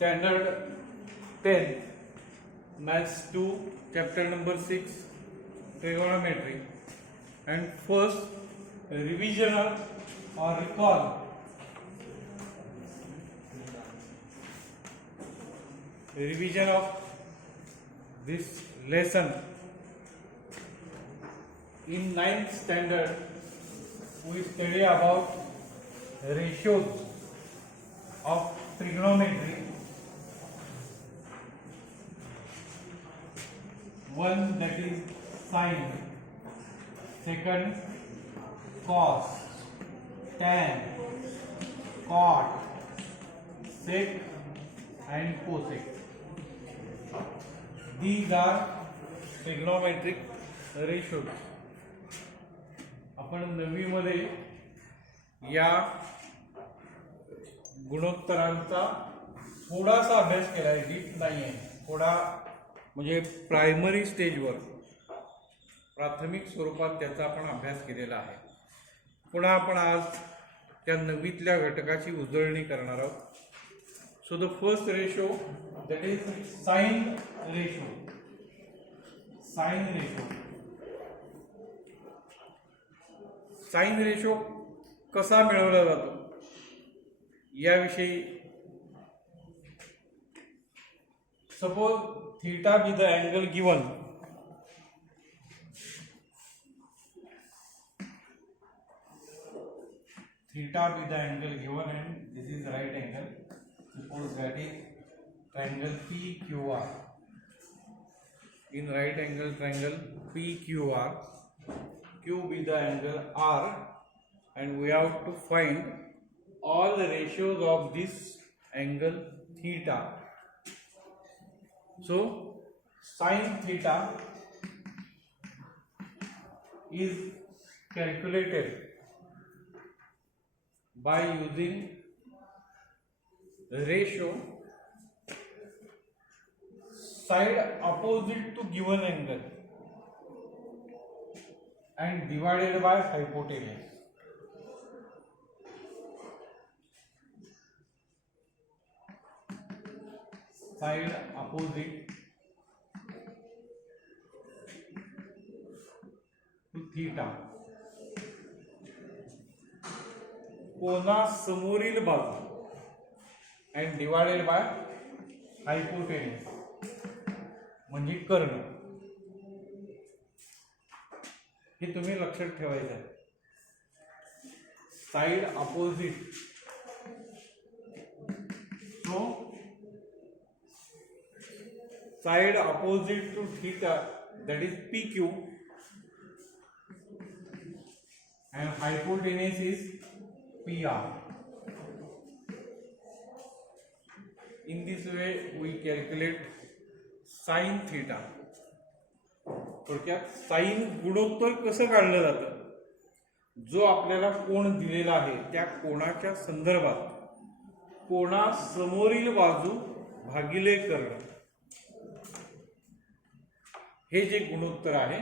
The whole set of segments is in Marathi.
Standard 10, Maths 2, Chapter number 6, Trigonometry. And first, revision or recall. Revision of this lesson. In 9th standard, we study about ratios of trigonometry. One, that is sine, second cos, tan, cot, sec and cosec. These are trigonometric ratios. आपण 9वी मध्ये या गुणोत्तरांचा थोडासा अभ्यास केला आहे, डीप नाही आहे, थोडा म्हणजे प्रायमरी स्टेजवर प्राथमिक स्वरूपात त्याचा आपण अभ्यास केलेला आहे. पुन्हा आपण आज त्या 9वीतल्या घटकाची उजळणी करणार आहोत. So the first ratio that is sine ratio. Sine ratio. Sine ratio कसा मिळवला जातो याविषयी. Suppose theta be the angle given. Theta be the angle given and this is right angle. Suppose that is triangle PQR. In right angle triangle PQR, Q be the angle R, and we have to find all the ratios of this angle theta. So sin theta is calculated by using ratio side opposite to given angle and divided by hypotenuse. Side opposite to theta. कोना समोरील बाजू and divided by hypotenuse म्हणजे कर्ण. हे तुम्ही लक्षात ठेवायचं आहे. Side opposite. So side opposite to theta, that is PQ, and hypotenuse is PR. In this way we calculate sin theta. थोडक्यात साइन गुणोत्तर कसं काढलं जातं. जो आपल्याला कोण दिलेला आहे त्या कोणाच्या संदर्भात कोणा समोरील बाजू भागिले कर्ण हे जे गुणोत्तर आहे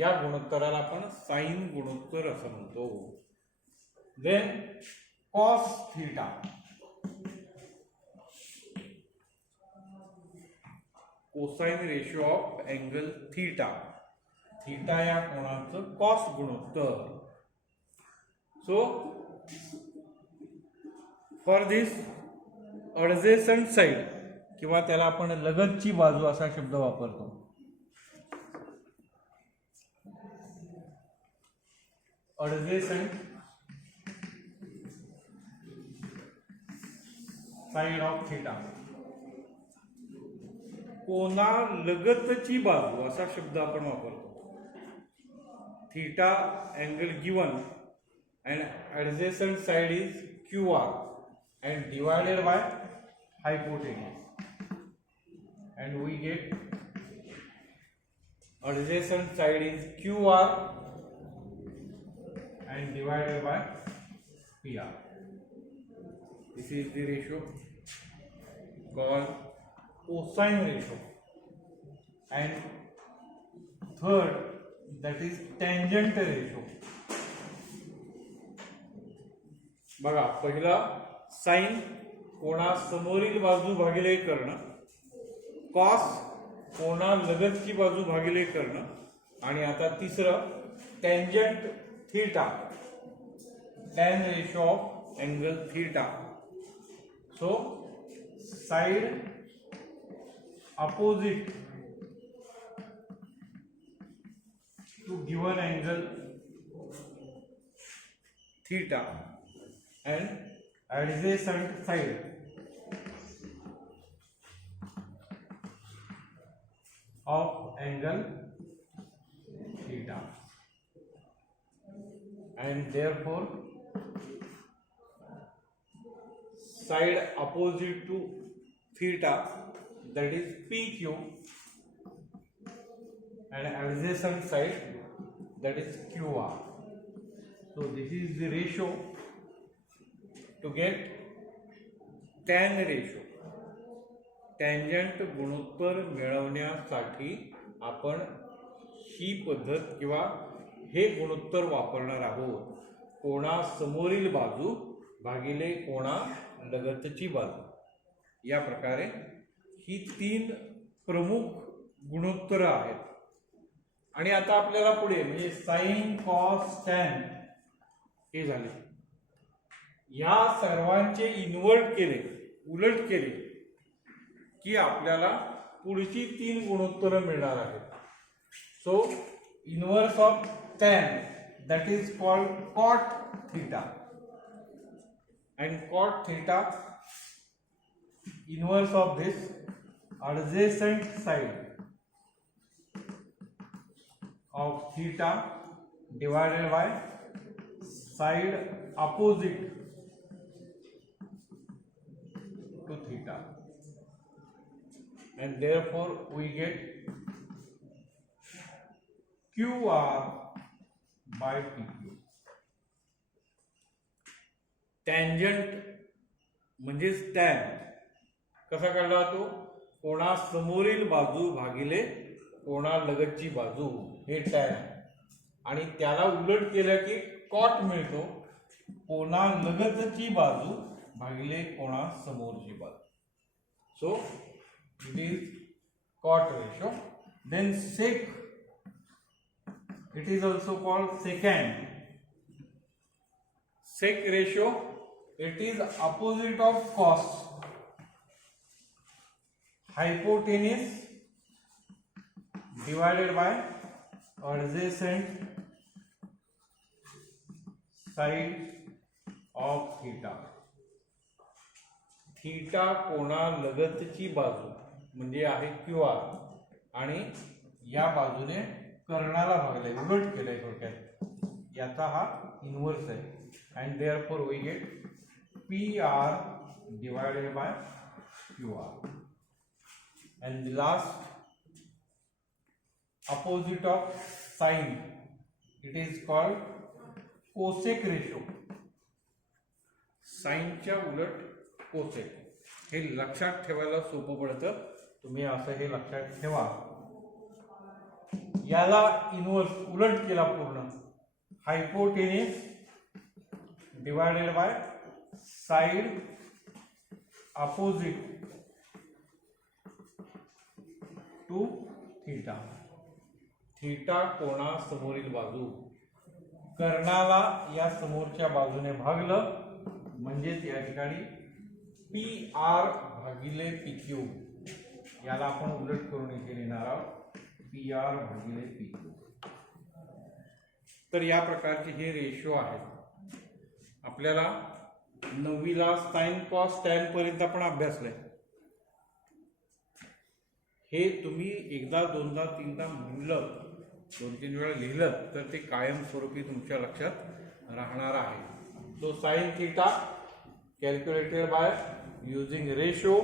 या गुणोत्तराला आपण साइन गुणोत्तर असं म्हणतो. Then cos theta. Cosine ratio of angle theta. Theta या कोणाचं कॉस गुणोत्तर. So for this adjacent side किंवा त्याला आपण लगतची बाजू असा शब्द वापरतो. adjacent side of theta. कोना लगतची बाजू असा शब्द आपण वापरतो. Theta angle given and adjacent side is QR and divided by hypotenuse, and we get adjacent side is QR and divided by PR. This is the ratio called cosine ratio. And third, that is tangent ratio. बघा, पहिला साइन कोणासमोरील बाजू भागिले कर्ण, कॉस कोणालगतची बाजू भागिले कर्ण, आणि आता तिसरं tangent theta, tan ratio of angle theta. So side opposite to given angle theta and adjacent side of angle theta, and therefore side opposite to theta, that is PQ, and adjacent side, that is QR. So this is the ratio to get tan ratio. Tangent गुणोत्तर मिळवण्यासाठी आपण ही पद्धत किंवा हे गुणोत्तर वापरणार आहोत. कोणासमोरील बाजू भागिले कोणा लगतची बाजू. या प्रकारे ही 3 प्रमुख गुणोत्तर आहेत. आणि आता आपल्याला पुढे म्हणजे साइन कॉस टॅन हे झाले. या सर्वांचे इन्व्हर्ट केले, उलट केले की आपल्याला पुढची 3 गुणोत्तर मिळणार आहेत. So inverse of tan, that is called cot theta, and cot theta inverse of this adjacent side of theta divided by side opposite to theta, and therefore we get QR by PQ. Tangent म्हणजेच टॅन कसा काढला तो? कोणासमोरील बाजू भागिले कोणालगतची बाजू, हे टॅन. आणि त्याला उलट केलं की कॉट मिळतो, कोणालगतची बाजू भागिले कोणासमोरची बाजू. So it is cot ratio. Then sec, it is also called secant. Sec ratio, it is opposite of cos. Hypotenuse divided by adjacent side of theta. Theta कोणालगतची बाजू म्हणजे आहे QR, आणि या बाजूने कर्णाला भागले, उलट केलंय थोडक्यात. याचा हा इन्व्हर्स आहे, and therefore we get PR divided by QR. And the last opposite of sine, it is called cosec ratio. साइनच्या उलट कोसेक. हे लक्षात ठेवायला सोपं पडतं, तुम्ही असं हे लक्षात ठेवा. याला इन्व्हर्स उलट केला पूर्ण, hypotenuse divided by side opposite to theta. Theta कोणासमोरील बाजू, कर्णाला या समोरच्या बाजूने भागलं म्हणजेच या ठिकाणी PR भागिले PQ. याला आपण उलट करून इथे लिहिणार आहोत, PR भागिले PQ. तर या प्रकारचे हे रेशो आहेत. आपल्याला 9वीला साइन कॉस टॅन पर्यंत आपण अभ्यासलंय. हे तुम्ही एकदा दोनदा तीनदा म्हणलं, 2-3 वेळा लिहिलं तर ते कायमस्वरूपी तुमच्या लक्षात राहणार आहे. So sine theta calculated by using ratio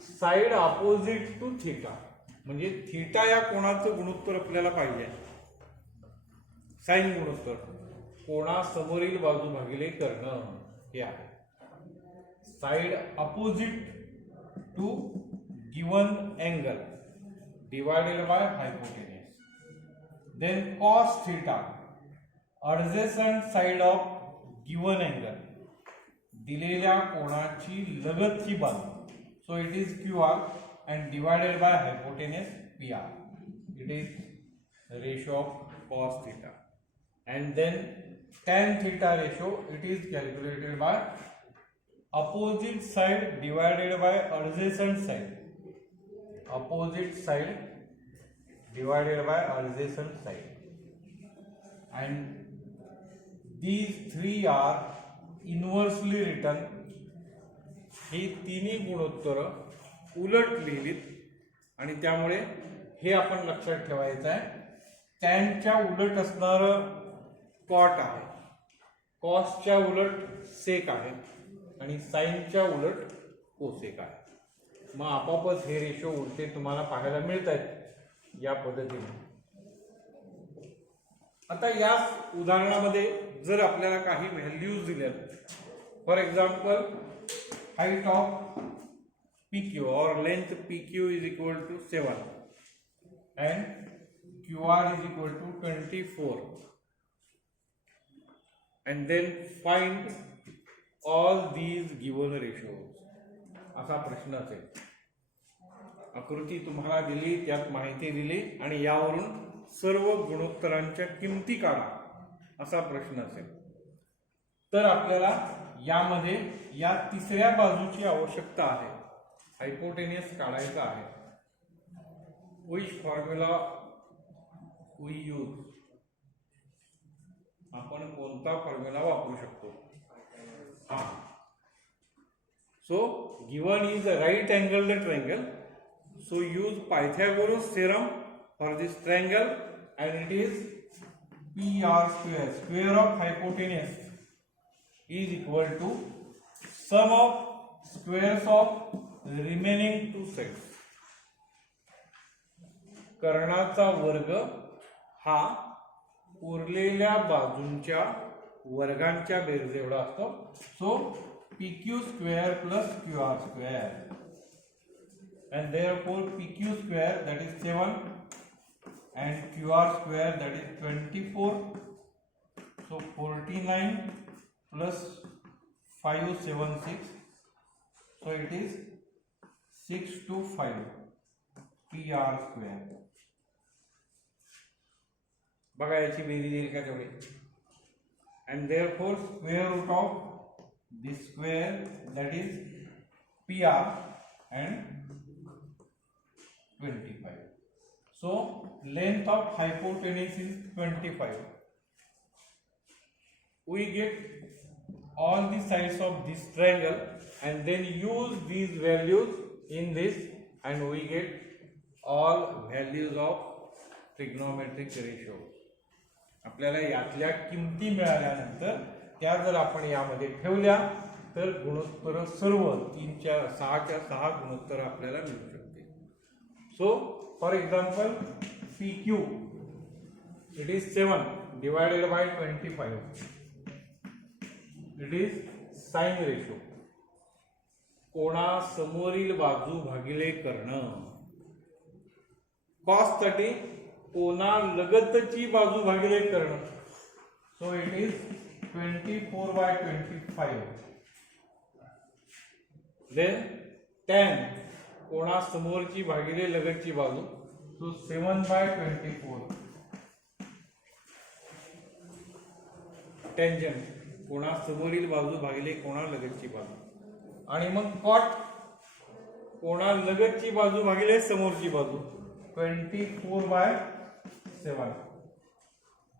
side opposite to theta. म्हणजे थीटा या कोणाचं गुणोत्तर आपल्याला पाहिजे. साइन गुणोत्तर कोणासमोरील बाजू भागिले कर्ण हे आहे. Side opposite to given angle divided by hypotenuse. Then cos theta, adjacent side of given angle, दिलेल्या कोणाची लगतची बाजू. So it is QR and divided by hypotenuse PR. It is ratio of cos theta. And then tan theta ratio, it is calculated by opposite side divided by adjacent side. Opposite side divided by adjacent side. And these three are inversely written. ही तिन्ही गुणोत्तर उलट लिहिलीत आणि त्यामुळे हे आपण लक्षात ठेवायचं आहे. टॅनच्या उलट असणार कॉट आहे, कॉसच्या उलट सेक आहे आणि साईनच्या उलट कोसेक आहे. मग आपोआपच हे रेशो उलटे तुम्हाला पाहायला मिळत आहेत या पद्धतीने. आता या उदाहरणामध्ये जर आपल्याला काही व्हॅल्यूज दिल्या, for example height of PQ or length PQ is equal to 7 and QR is equal to 24, and then find all these given ratios. असा प्रश्न असेल. आकृती तुम्हाला दिली, त्यात माहिती दिली आणि यावरून सर्व गुणोत्तरांच्या किमती काढा असा प्रश्न असेल. तर आपल्याला यामध्ये या तिसऱ्या बाजूची आवश्यकता आहे. हायपोटेनियस काढायचा आहे. which formula we use, आपण कोणता फॉर्म्युला वापरू शकतो. So given is a right angled triangle, so use Pythagoras theorem for this triangle and it is PR square, square of hypotenuse is equal to sum of squares of remaining two sides. कर्णाचा वर्ग हा उरलेल्या बाजूंच्या वर्गांच्या बेरीज एवढा असतो. So PQ square plus QR square, and therefore PQ square that is 7 and QR square that is 24. So 49 plus 5 7 6, so it is 6 to 5 PR square. बघा याची बेरीज येईल का तेवढी. and therefore square root of this square that is PR and 25. So length of hypotenuse is 25. We get all the sides of this triangle and then use these values in this, and we get all values of trigonometric ratio. आपल्याला यातल्या किमती मिळाल्यानंतर त्या जर आपण यामध्ये ठेवल्या तर गुणोत्तर सर्व 6च्या 6 गुणोत्तर आपल्याला मिळू शकते. So for example PQ it is 7 divided by 25. It is sin ratio. कोणासमोरील बाजू भागिले कर्ण. cos साठी कोणालगतची बाजू भागिले कर्ण. So it is 24 by 25. Then tan कोणासमोरची भागिले लगतची बाजू. So 7 by 24. टेंजंट कोणासमोरील बाजू भागिले कोणालगतची बाजू. आणि मग कॉट कोणालगतची बाजू भागिले समोरची बाजू. 24 by 7.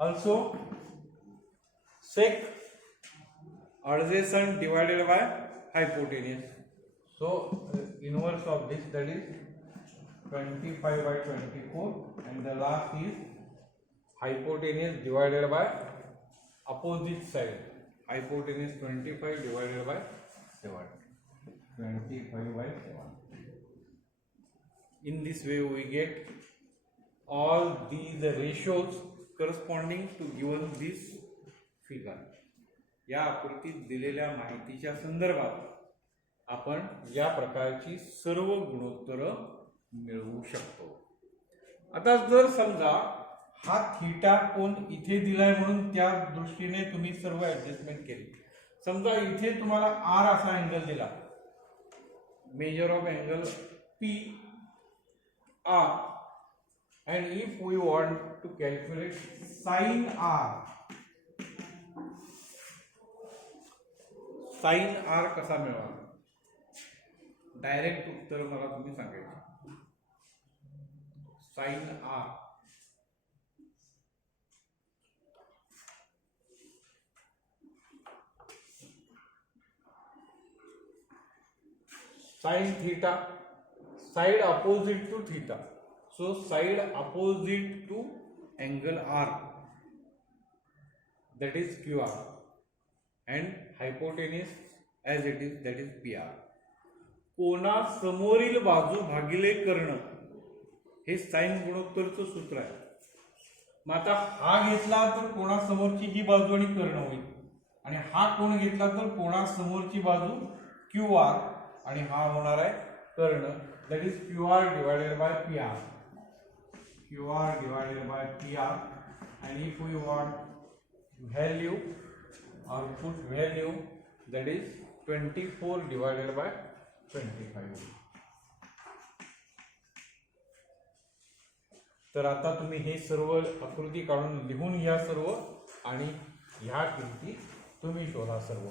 Also sec adjacent divided by hypotenuse. So inverse of this, that is 25 by 24, and the last is hypotenuse divided by opposite side. Hypotenuse 25 divided by 7. 25 by 7. In this way we get all these ratios corresponding to given this figure. या आकृतीत दिलेल्या माहितीच्या संदर्भात आपण या प्रकारची सर्व गुणोत्तर मिळवू शकतो. आता जर समजा हा थीटा कोन इथे दिलाय म्हणून त्या दृष्टीने तुम्ही सर्व ऍडजस्टमेंट केली, समजा इथे तुम्हाला आर असा अँगल दिला, measure of angle P R, and if we want to calculate sin r, sin r कसा मिळवायचा, डायरेक्ट उत्तर मला तुम्ही सांगायचे. sin r sin theta, side opposite to theta, so side opposite to angle r, that is qr, and hypotenuse as it is, that is pr. कोना समोरील बाजू भागिले कर्ण हे साइन गुणोत्तरचं सूत्र आहे. मग आता हा घेतला तर कोणा समोरची ही बाजू आणि कर्ण होईल, आणि हा कोण घेतला तर कोणा समोरची बाजू क्यू आर आणि हा होणार आहे कर्ण, that is Q R divided by P R, Q R divided by P R. And if we want value or put value, that is 24 divided by 25. तर आता तुम्ही हे सर्व आकृती काढून लिहून घ्या सर्व, आणि ह्या किमती तुम्ही शोधा सर्व.